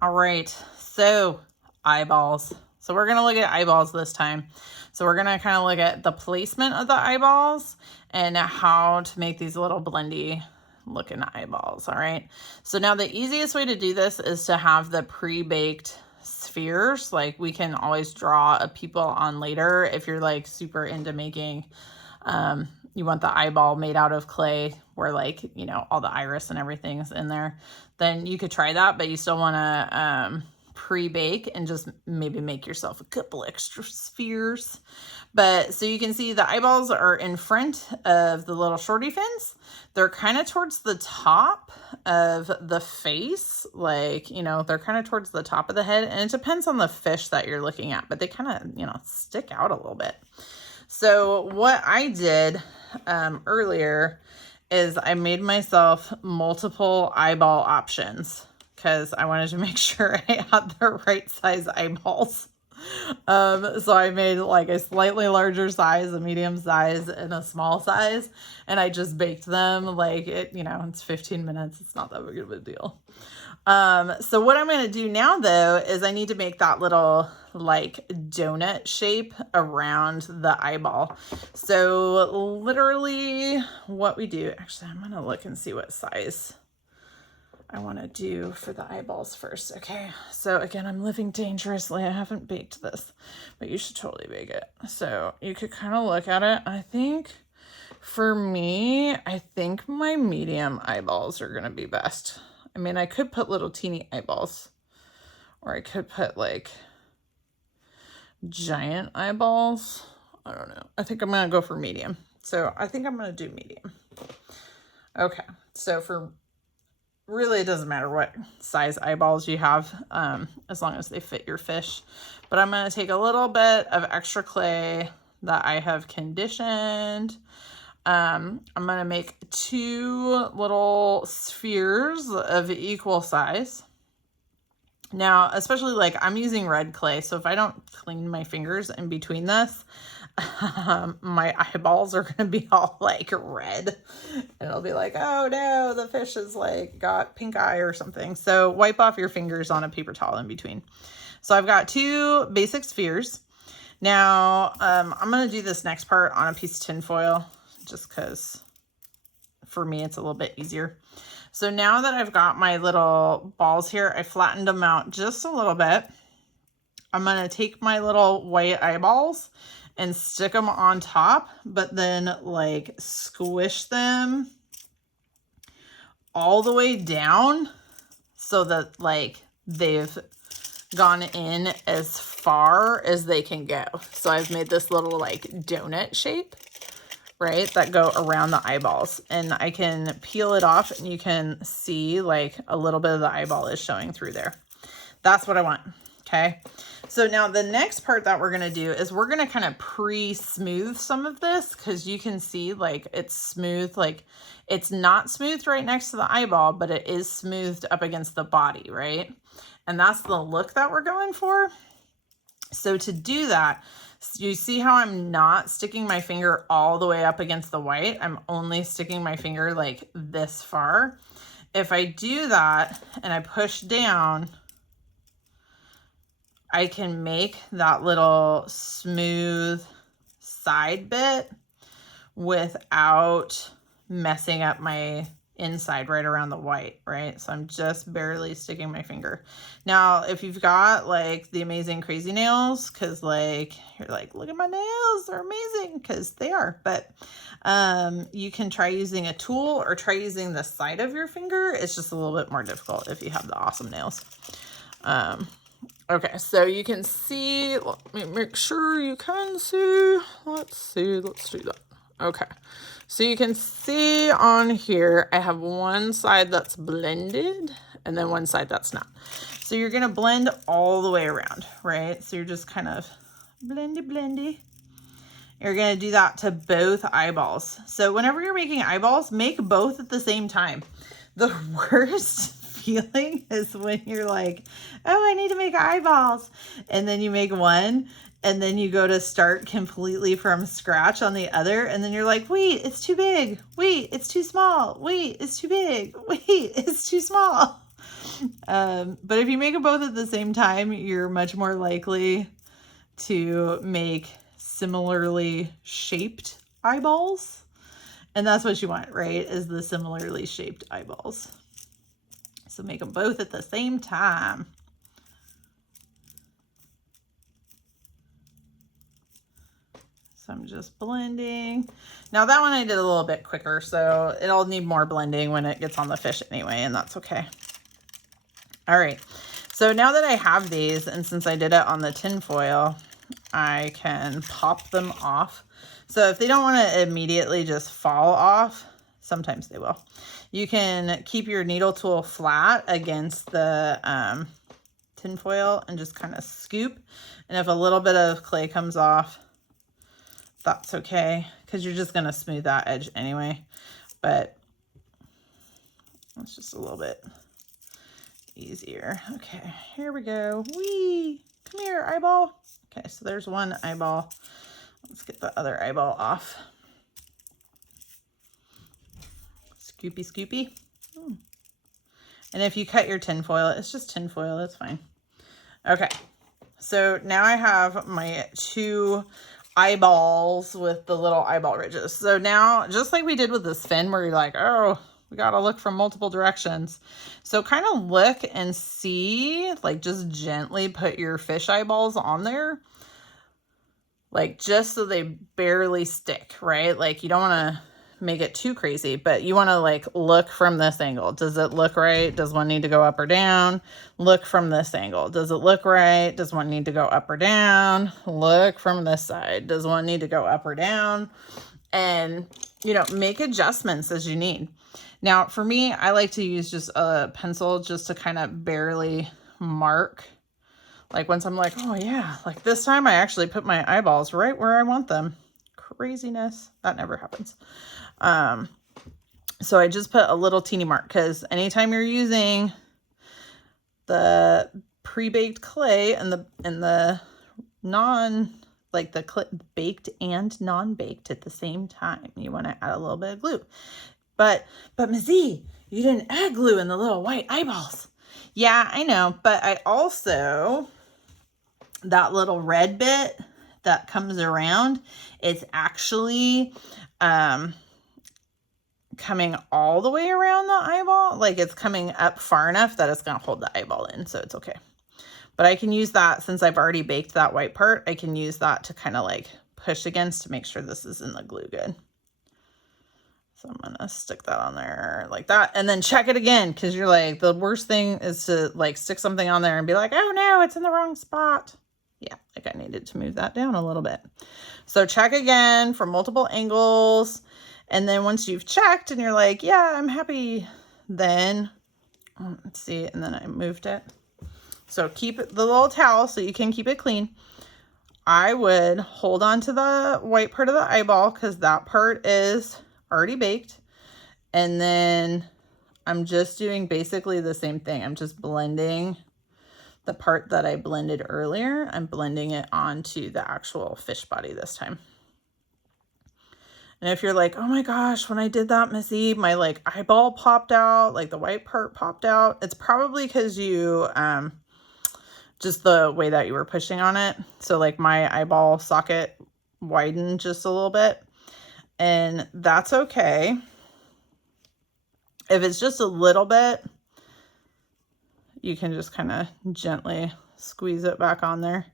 All right, so eyeballs. So we're gonna look at eyeballs this time. So we're gonna kind of look at the placement of the eyeballs and how to make these little blendy looking eyeballs, all right? So now the easiest way to do this is to have the pre-baked spheres. Like we can always draw a people on later if you're like super into making, you want the eyeball made out of clay where like, you know, all the iris and everything's in there, then you could try that, but you still want to pre-bake and just maybe make yourself a couple extra spheres. But so you can see the eyeballs are in front of the little shorty fins. They're kind of towards the top of the face, like, you know, they're kind of towards the top of the head, and it depends on the fish that you're looking at, but they kind of, you know, stick out a little bit. So what I did earlier is I made myself multiple eyeball options because I wanted to make sure I had the right size eyeballs. So I made like a slightly larger size, a medium size, and a small size, and I just baked them like it, you know, it's 15 minutes. It's not that big of a deal. So what I'm going to do now though, is I need to make that little like donut shape around the eyeball. So literally what we do, actually, I'm going to look and see what size I want to do for the eyeballs first. Okay. So again, I'm living dangerously. I haven't baked this, but you should totally bake it. So you could kind of look at it. I think for me, I think my medium eyeballs are going to be best. I mean, I could put little teeny eyeballs, or I could put like giant eyeballs. I don't know. I think I'm going to go for medium. So I think I'm going to do medium. Okay. So for really, it doesn't matter what size eyeballs you have, as long as they fit your fish. But I'm going to take a little bit of extra clay that I have conditioned. I'm going to make 2 little spheres of equal size. Now, especially like I'm using red clay, so if I don't clean my fingers in between this, my eyeballs are going to be all like red, and it'll be like, oh no, the fish is like got pink eye or something. So wipe off your fingers on a paper towel in between. So I've got 2 basic spheres. Now, I'm going to do this next part on a piece of tin foil, just because for me it's a little bit easier. So now that I've got my little balls here, I flattened them out just a little bit. I'm going to take my little white eyeballs and stick them on top, but then like squish them all the way down so that like they've gone in as far as they can go. So I've made this little like donut shape, right, that go around the eyeballs, and I can peel it off and you can see like a little bit of the eyeball is showing through there. That's what I want. Okay. So now the next part that we're going to do is we're going to kind of pre-smooth some of this, because you can see like it's smooth, like it's not smooth right next to the eyeball, but it is smoothed up against the body, right? And that's the look that we're going for. So to do that, you see how I'm not sticking my finger all the way up against the white? I'm only sticking my finger like this far. If I do that and I push down, I can make that little smooth side bit without messing up my inside right around the white, right? So I'm just barely sticking my finger. Now, if you've got like the amazing crazy nails, because like you're like, look at my nails, they're amazing, because they are, but you can try using a tool or try using the side of your finger. It's just a little bit more difficult if you have the awesome nails. Okay, so you can see, let me make sure you can see. Let's do that. Okay, so you can see on here, I have one side that's blended and then one side that's not. So you're gonna blend all the way around, right? So you're just kind of blendy. You're gonna do that to both eyeballs. So whenever you're making eyeballs, make both at the same time. The worst feeling is when you're like, oh, I need to make eyeballs. And then you make one, and then you go to start completely from scratch on the other. And then you're like, wait, it's too big. Wait, it's too small. Wait, it's too big. Wait, it's too small. But if you make them both at the same time, you're much more likely to make similarly shaped eyeballs. And that's what you want, right? Is the similarly shaped eyeballs. So make them both at the same time. So I'm just blending. Now that one I did a little bit quicker, so it'll need more blending when it gets on the fish anyway, and that's okay. All right, so now that I have these, and since I did it on the tin foil, I can pop them off. So if they don't want to immediately just fall off, sometimes they will. You can keep your needle tool flat against the tin foil and just kind of scoop. And if a little bit of clay comes off, that's okay, because you're just going to smooth that edge anyway. But it's just a little bit easier. Okay, here we go. Whee! Come here, eyeball. Okay, so there's one eyeball. Let's get the other eyeball off. Scoopy, scoopy. And if you cut your tin foil, it's just tin foil, that's fine. Okay, so now I have my two eyeballs with the little eyeball ridges. So now, just like we did with this fin, where you're like, oh, we gotta look from multiple directions. So kind of look and see, like just gently put your fish eyeballs on there. Like just so they barely stick, right? Like you don't want to make it too crazy, but you want to like look from this angle. Does it look right? Does one need to go up or down? Look from this angle. Does it look right? Does one need to go up or down? Look from this side. Does one need to go up or down? And, you know, make adjustments as you need. Now, for me, I like to use just a pencil just to kind of barely mark. Like once I'm like, oh yeah, like this time I actually put my eyeballs right where I want them. Craziness. That never happens. So I just put a little teeny mark, because anytime you're using the pre-baked clay and the non, like the baked and non-baked at the same time, you want to add a little bit of glue. But Mazzy, you didn't add glue in the little white eyeballs. Yeah, I know, but I also, that little red bit that comes around, it's actually coming all the way around the eyeball. Like it's coming up far enough that it's going to hold the eyeball in, so it's okay. But I can use that, since I've already baked that white part, I can use that to kind of like push against to make sure this is in the glue good. So I'm going to stick that on there like that, and then check it again, because you're like, the worst thing is to like stick something on there and be like, oh no, it's in the wrong spot. Yeah, like I needed to move that down a little bit. So check again from multiple angles. And then once you've checked and you're like, yeah, I'm happy, then let's see. And then I moved it. So keep the little towel so you can keep it clean. I would hold on to the white part of the eyeball, because that part is already baked. And then I'm just doing basically the same thing. I'm just blending the part that I blended earlier. I'm blending it onto the actual fish body this time. And if you're like, oh my gosh, when I did that, Missy, my like eyeball popped out, like the white part popped out, it's probably because you, just the way that you were pushing on it. So like my eyeball socket widened just a little bit, and that's okay. If it's just a little bit, you can just kind of gently squeeze it back on there.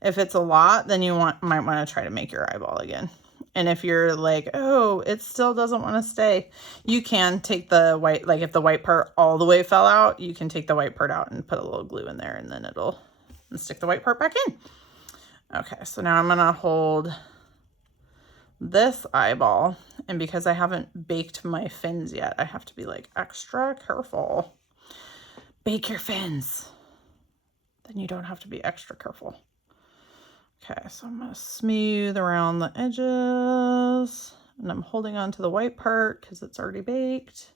If it's a lot, then you might want to try to make your eyeball again. And if you're like, oh, it still doesn't want to stay, you can take the white, like if the white part all the way fell out, you can take the white part out and put a little glue in there, and then it'll stick the white part back in. Okay, so now I'm going to hold this eyeball, and because I haven't baked my fins yet, I have to be like extra careful. Bake your fins. Then you don't have to be extra careful. Okay, so I'm going to smooth around the edges, and I'm holding on to the white part because it's already baked.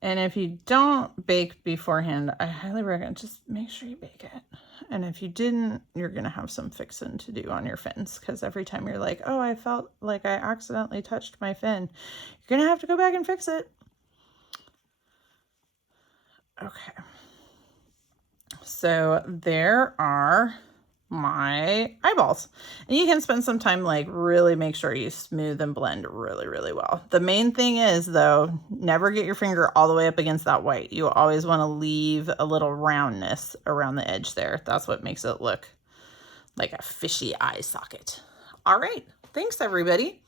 And if you don't bake beforehand, I highly recommend just make sure you bake it. And if you didn't, you're going to have some fixing to do on your fins, because every time you're like, oh, I felt like I accidentally touched my fin, you're going to have to go back and fix it. Okay. So there are my eyeballs. And you can spend some time like really make sure you smooth and blend really, really well. The main thing is though, never get your finger all the way up against that white. You always want to leave a little roundness around the edge there. That's what makes it look like a fishy eye socket. All right. Thanks everybody.